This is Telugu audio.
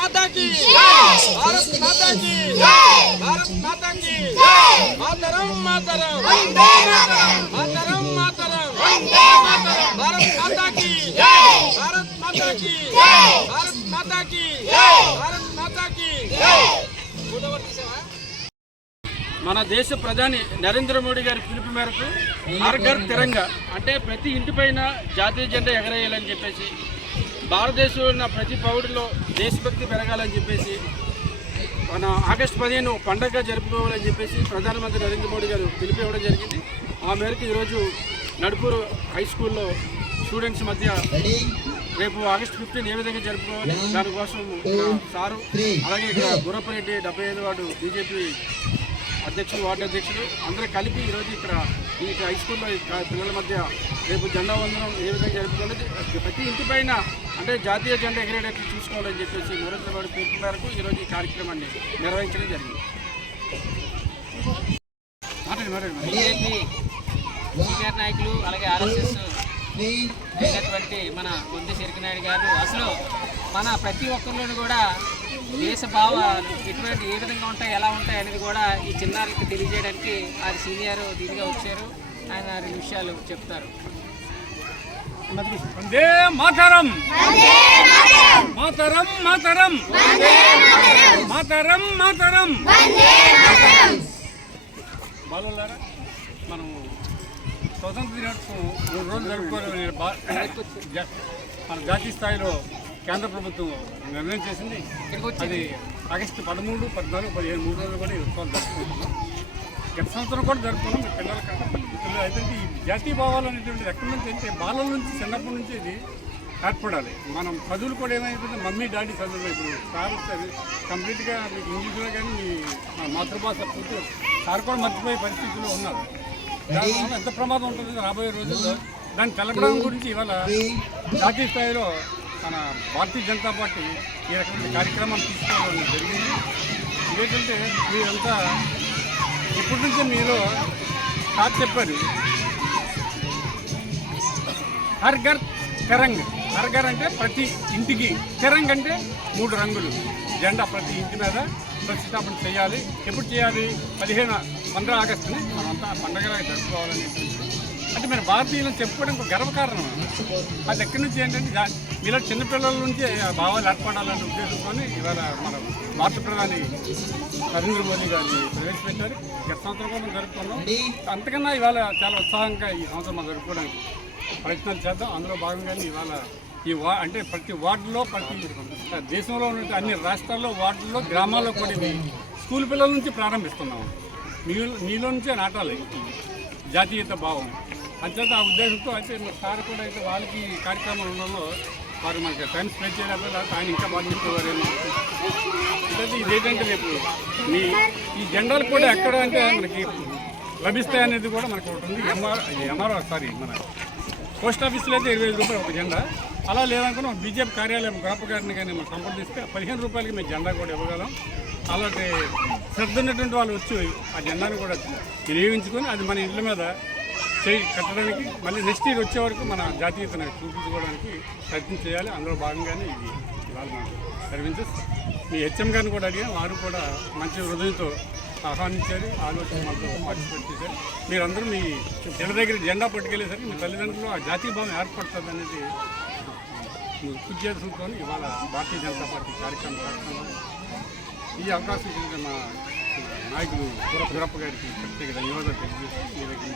माता की भारत माता की भारत माता की मातरम मातरम मातरम मातरम भारत माता की भारत माता की भारत माता की भारत माता की మన దేశ ప్రధాని నరేంద్ర మోడీ గారి పిలుపు మేరకు హర్ ఘర్ తిరంగా అంటే ప్రతి ఇంటిపైన జాతీయ జెండా ఎగరేయాలని చెప్పేసి భారతదేశంలో ఉన్న ప్రతి పౌరుడిలో దేశభక్తి పెరగాలని చెప్పేసి మన ఆగస్టు 15 పండగగా జరుపుకోవాలని చెప్పేసి ప్రధానమంత్రి నరేంద్ర మోడీ గారు పిలుపు ఇవ్వడం జరిగింది. ఆ మేరకు ఈరోజు నడుపూరు హై స్కూల్లో స్టూడెంట్స్ మధ్య రేపు ఆగస్టు 15 ఏ విధంగా జరుపుకోవాలి దానికోసం సారు అలాగే ఇక్కడ గుర్రపరెడ్డి 75 వార్డు బీజేపీ అధ్యక్షులు వార్డు అధ్యక్షులు అందరూ కలిపి ఈరోజు ఇక్కడ ఈ హై స్కూల్లో పిల్లల మధ్య రేపు జెండా వందనం ఏ విధంగా జరుపుకోవాలి ప్రతి ఇంటిపైన అంటే జాతీయ జెండా ఎగిరేటట్లు చూసుకోవాలని చెప్పేసి నరేంద్ర మోడీ పిలుపు మేరకు ఈరోజు ఈ కార్యక్రమాన్ని నిర్వహించడం జరిగింది. బీజేపీ సీనియర్ నాయకులు అలాగే ఆర్ఎస్ఎస్ అయినటువంటి మన బొంది చెరుకునాయుడు గారు అసలు మన ప్రతి ఒక్కరిలోనూ కూడా దేశ భావాలు ఎటువంటి ఏ విధంగా ఉంటాయి ఎలా ఉంటాయి అనేది కూడా ఈ చిన్నారులకి తెలియజేయడానికి ఆయన సీనియర్ దీనిగా వచ్చారు. ఆయన 2 విషయాలు చెప్తారు. వందే మాతరం మాతరం మాతరం మాతరం మాతరం బాలులారా మనం స్వతంత్ర దినోత్సవం 3 రోజులు జరుపుకోవాలని మన జాతీయ స్థాయిలో కేంద్ర ప్రభుత్వం నిర్ణయం చేసింది. అది ఆగస్టు 13, 14, 15 3 రోజులు కూడా ఈ ఉత్సవాలు జరుపుకుంటున్నాం. గత సంవత్సరం కూడా జరుపుకున్నాం. మీ పిల్లల కంటే పిల్లలు అయితే ఈ జాతీయ భావాలు అనేటువంటిది ఎక్కడి నుంచి అంటే బాలల నుంచి చిన్నప్పటి నుంచి ఇది ఏర్పడాలి. మనం చదువులు కూడా ఏమైపోతుంది మమ్మీ డాడీ చదువులు ఇప్పుడు సార్ కంప్లీట్గా మీకు ఇంగ్లీష్లో కానీ మీ మాతృభాష పూర్తి సార్ కూడా మర్చిపోయే పరిస్థితుల్లో ఉన్నారు. దానివల్ల ఎంత ప్రమాదం ఉంటుంది రాబోయే రోజుల్లో దాన్ని తెలపడం గురించి ఇవాళ జాతీయ స్థాయిలో మన భారతీయ జనతా పార్టీ ఈ రకమైన కార్యక్రమాలు తీసుకోవడం జరిగింది. ఇదేంటంటే మీరంతా ఇప్పటి నుంచే మీరు సార్ చెప్పారు హర్ ఘర్ తిరంగ్. హర్ ఘర్ అంటే ప్రతి ఇంటికి, తిరంగ్ అంటే 3 రంగులు జెండా ప్రతి ఇంటి మీద ప్రతిష్టాపన చేయాలి. ఎప్పుడు చేయాలి? 15 ఆగస్టుని మనంతా పండగగా జరుపుకోవాలని. అంటే మీరు భారతీయులను చెప్పుకోవడం ఒక గర్వకారణం. అది ఎక్కడి నుంచి ఏంటంటే మీలో చిన్నపిల్లల నుంచే భావాలు ఏర్పడాలనే ఉద్దేశంతో ఇవాళ మన భారత ప్రధాని నరేంద్ర మోదీ గారిని ప్రవేశపెట్టారు. గత సంవత్సరం కూడా జరుపుకున్నాం. అంతకన్నా ఇవాళ చాలా ఉత్సాహంగా ఈ సంవత్సరం మనం జరుపుకోవడానికి ప్రయత్నాలు చేద్దాం. అందులో భాగంగానే ఇవాళ ఈ అంటే ప్రతి వార్డులో ప్రతి దేశంలో ఉన్న అన్ని రాష్ట్రాల్లో వార్డుల్లో గ్రామాల్లో కూడా ఇవి స్కూల్ పిల్లల నుంచి ప్రారంభిస్తున్నాము. మీలో నుంచే నాటాలి జాతీయత భావం. అంచేత ఆ ఉద్దేశంతో అయితే సార్ కూడా అయితే వాళ్ళకి కార్యక్రమం ఉండడంలో వారు మనకి టైం స్పెండ్ చేయలేకపోతే ఆయన ఇంకా బాధించేవారేమో. అయితే ఇదేంటంటే రేపు ఈ జెండాలు కూడా ఎక్కడ అంటే మనకి లభిస్తాయి అనేది కూడా మనకు ఒకటి ఉంది. మన పోస్ట్ ఆఫీస్లో అయితే 25 రూపాయలు ఒక జెండా. అలా లేదనుకున్నాం బీజేపీ కార్యాలయం గొప్ప గారిని కానీ మనం సంప్రదిస్తే 15 రూపాయలకి మేము జెండా కూడా ఇవ్వగలం. అలాంటి శ్రద్ధ ఉన్నటువంటి వాళ్ళు వచ్చి ఆ జెండాను కూడా వినియోగించుకొని అది మన ఇళ్ళ మీద కట్టడానికి మళ్ళీ నెక్స్ట్ ఇయర్ వచ్చే వరకు మన జాతీయతను చూపించుకోవడానికి ప్రయత్నం చేయాలి. అందులో భాగంగానే ఇది ఇవాళ మనం సర్వీసెస్ మీ హెచ్ఎం గారిని కూడా అడిగాం. వారు కూడా మంచి హృదయంతో ఆహ్వానించారు, ఆలోచన మనతో పార్టిసిపేట్ చేశారు. మీరందరూ మీ పిల్లల దగ్గర జెండా పట్టుకెళ్ళేసరికి మీ తల్లిదండ్రులు ఆ జాతీయ భావం ఏర్పడుతుంది అనేది ఉద్దేశంతో ఇవాళ భారతీయ జనతా పార్టీ కార్యక్రమం ఈ అవకాశం ఇచ్చిన మా నాయకులు గురప్ప గారికి ప్రత్యేక ధన్యవాదాలు తెలియజేసి మీ దగ్గర